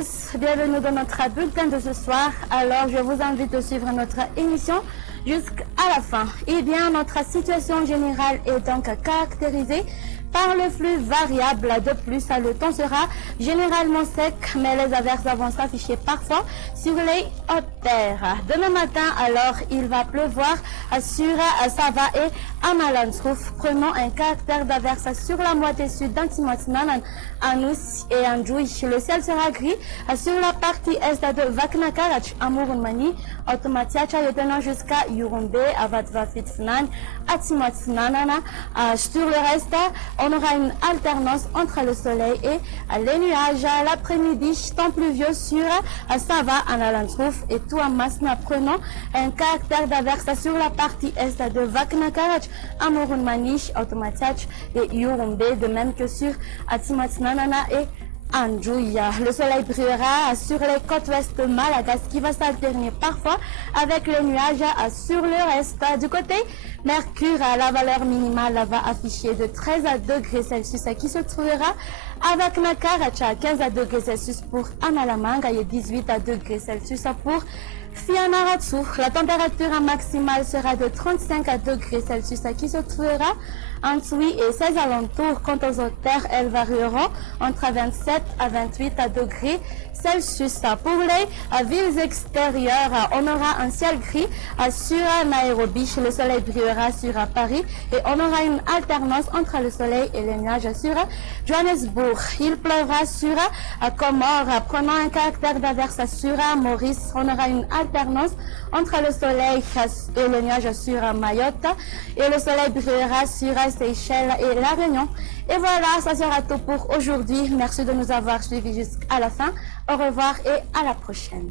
tous, bienvenue dans notre bulletin de ce soir. Alors je vous invite à suivre notre émission jusqu'à la fin. Eh bien, notre situation générale est donc caractérisée par le flux variable. De plus, le temps sera généralement sec, mais les averses vont s'afficher parfois sur les hautes terres. Demain matin, alors, il va pleuvoir sur Sava et Amalantrouf, prenant un caractère d'averse sur la moitié sud d'Antimatinan, Anous et Andjoui. Le ciel sera gris sur la partie est de Vaknakarach, Amurunmani, Automatiacha, étendant jusqu'à Yurumbe, Avatvafitfnan, Atimatinanana. Sur le reste, on aura une alternance entre le soleil et les nuages. L'après-midi, temps pluvieux sur Sava, Analantrouf et Touamasna, prenant un caractère d'averse sur la partie est de Vaknakarach, Amurunmani, Automatiach et Yurumbe, de même que sur Atimatinanana et Andjouya. Le soleil brillera sur les côtes ouest de Malagasy qui va s'alterner parfois avec les nuages sur le reste. Du côté Mercure, la valeur minimale va afficher de 13 degrés Celsius qui se trouvera avec Nakaracha, 15 degrés Celsius pour Analamanga et 18 degrés Celsius pour Fianarantsou. La température maximale sera de 35 degrés Celsius qui se trouvera en Tsui et 16 alentours. Quant aux hauteurs, elles varieront entre 27 à 28 degrés Celsius. Pour les villes extérieures, on aura un ciel gris sur Nairobi. Le soleil brillera sur Paris et on aura une alternance entre le soleil et les nuages sur Johannesburg. Il pleuvra sur Comores, prenant un caractère d'averse sur Maurice. On aura une alternance entre le soleil et les nuages sur Mayotte et le soleil brillera sur Seychelles et La Réunion. Et voilà, ça sera tout pour aujourd'hui. Merci de nous avoir suivis jusqu'à la fin. Au revoir et à la prochaine.